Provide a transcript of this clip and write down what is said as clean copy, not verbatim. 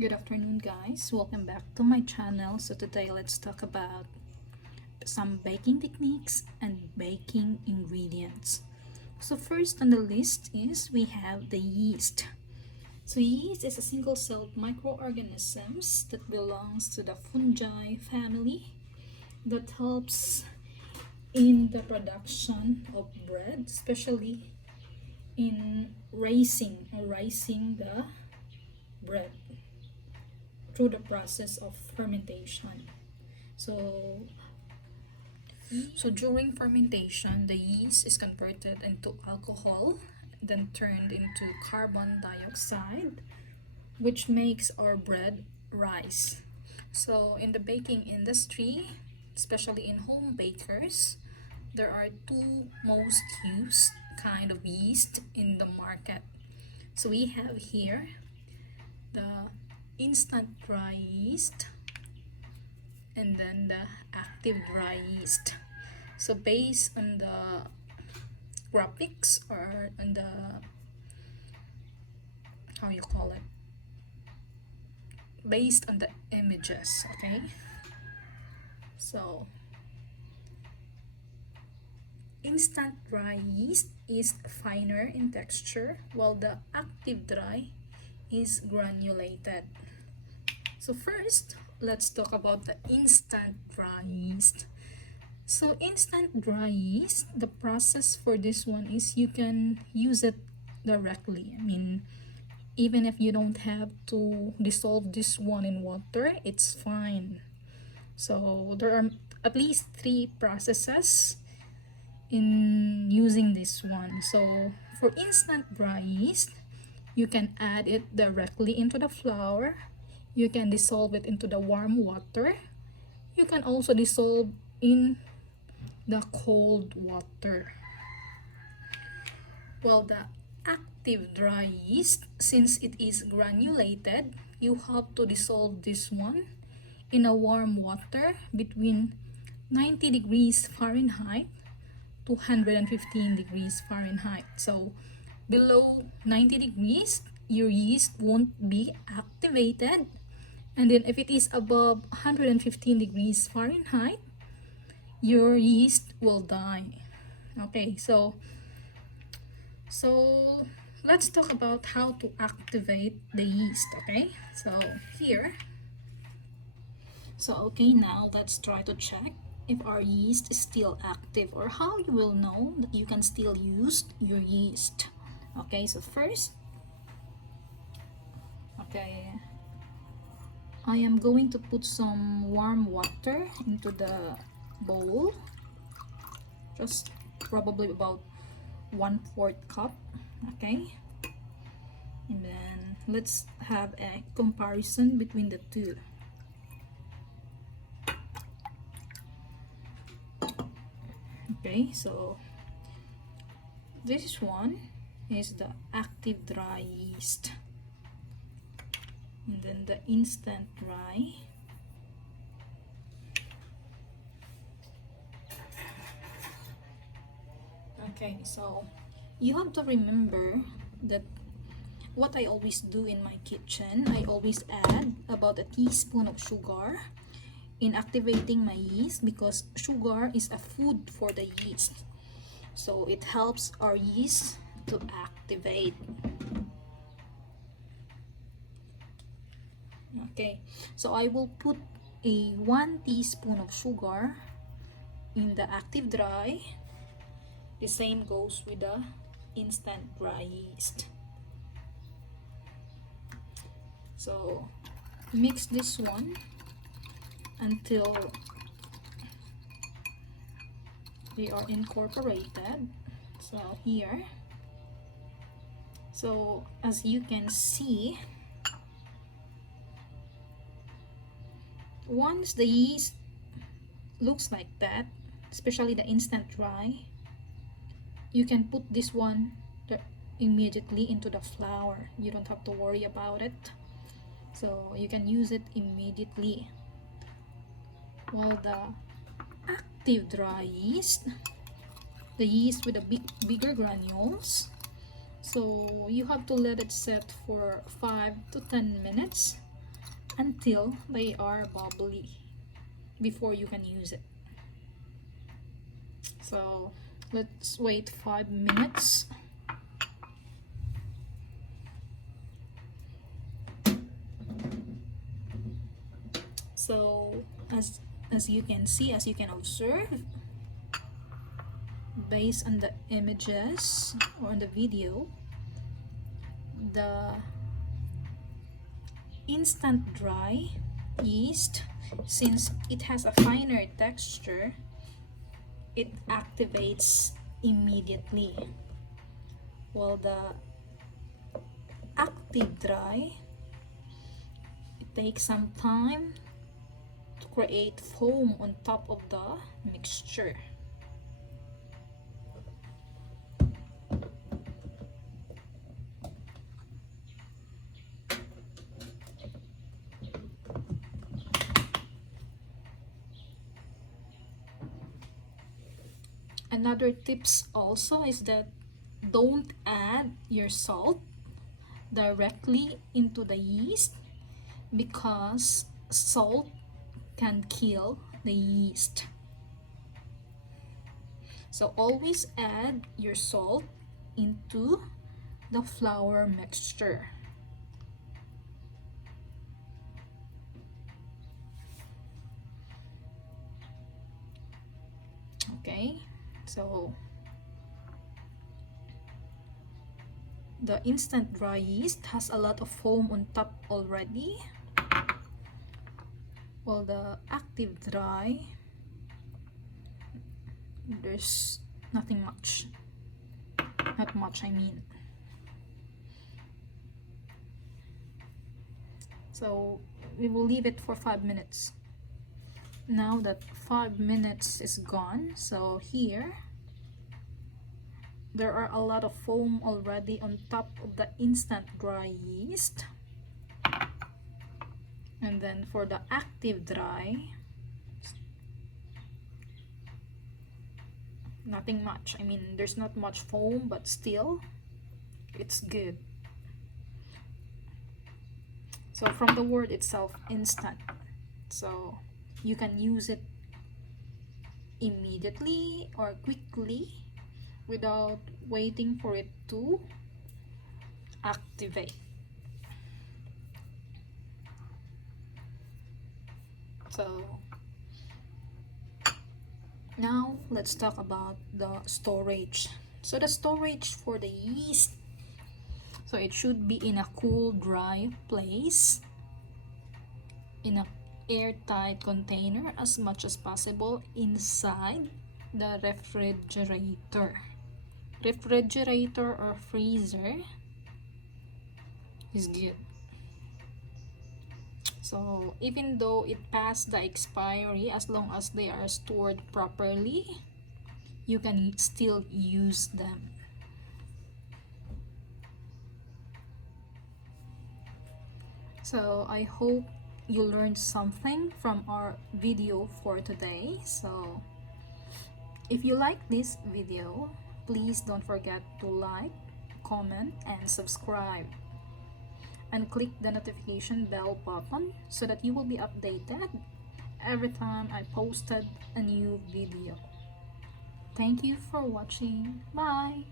Good afternoon, guys. Welcome back to my channel. So today let's talk about some baking techniques and baking ingredients. So first on the list is we have the yeast. So yeast is a single-celled microorganisms that belongs to the fungi family that helps in the production of bread, especially in raising the bread through the process of fermentation. So, so during fermentation, the yeast is converted into alcohol, then turned into carbon dioxide, which makes our bread rise. So in the baking industry, especially in home bakers, there are two most used kind of yeast in the market. So we have here the instant dry yeast and then the active dry yeast. So based on the graphics or on the how you call it, based on the images, okay? So instant dry yeast is finer in texture while the active dry is granulated. So first, let's talk about the instant dry yeast. So instant dry yeast, the process for this one is you can use it directly. I mean, even if you don't have to dissolve this one in water, it's fine. So there are at least 3 processes in using this one. So for instant dry yeast, you can add it directly into the flour. You can dissolve it into the warm water. You can also dissolve in the cold water. Well, the active dry yeast, since it is granulated, you have to dissolve this one in a warm water between 90 degrees Fahrenheit to 115 degrees Fahrenheit. So below 90 degrees, your yeast won't be activated. And then if it is above 115 degrees Fahrenheit, your yeast will die. Okay, so let's talk about how to activate the yeast, okay? So here, okay, now let's try to check if our yeast is still active or how you will know that you can still use your yeast. Okay, so first, okay, I am going to put some warm water into the bowl, just probably about 1/4 cup. Okay, and then let's have a comparison between the two. Okay, so this one is the active dry yeast, and then the instant dry. Okay, so you have to remember that what I always do in my kitchen, I always add about a teaspoon of sugar in activating my yeast, because sugar is a food for the yeast. So it helps our yeast to activate. Okay, so I will put a 1 teaspoon of sugar in the active dry. The same goes with the instant dry yeast. So mix this one until they are incorporated. So here, so as you can see, once the yeast looks like that, especially the instant dry, you can put this one immediately into the flour. You don't have to worry about it, so you can use it immediately. While the active dry yeast, the yeast with the bigger granules, so you have to let it set for 5 to 10 minutes until they are bubbly before you can use it. So let's wait 5 minutes. So as you can see, as you can observe, based on the images or on the video, the instant dry yeast, since it has a finer texture, it activates immediately, while the active dry, it takes some time to create foam on top of the mixture. Another tips also is that don't add your salt directly into the yeast, because salt can kill the yeast. So always add your salt into the flour mixture. Okay, so the instant dry yeast has a lot of foam on top already, while the active dry, there's nothing much. Not much, I mean. So we will leave it for 5 minutes. Now that 5 minutes is gone, so here there are a lot of foam already on top of the instant dry yeast. And then for the active dry, nothing much. I mean, there's not much foam, but still it's good. So from the word itself, instant, so you can use it immediately or quickly without waiting for it to activate. So now let's talk about the storage. So the storage for the yeast, so it should be in a cool, dry place, in a airtight container as much as possible inside the refrigerator. Refrigerator or freezer is good. So even though it passed the expiry, as long as they are stored properly, you can still use them. So I hope you learned something from our video for today. So if you like this video, please don't forget to like, comment, and subscribe. And click the notification bell button so that you will be updated every time I posted a new video. Thank you for watching. Bye!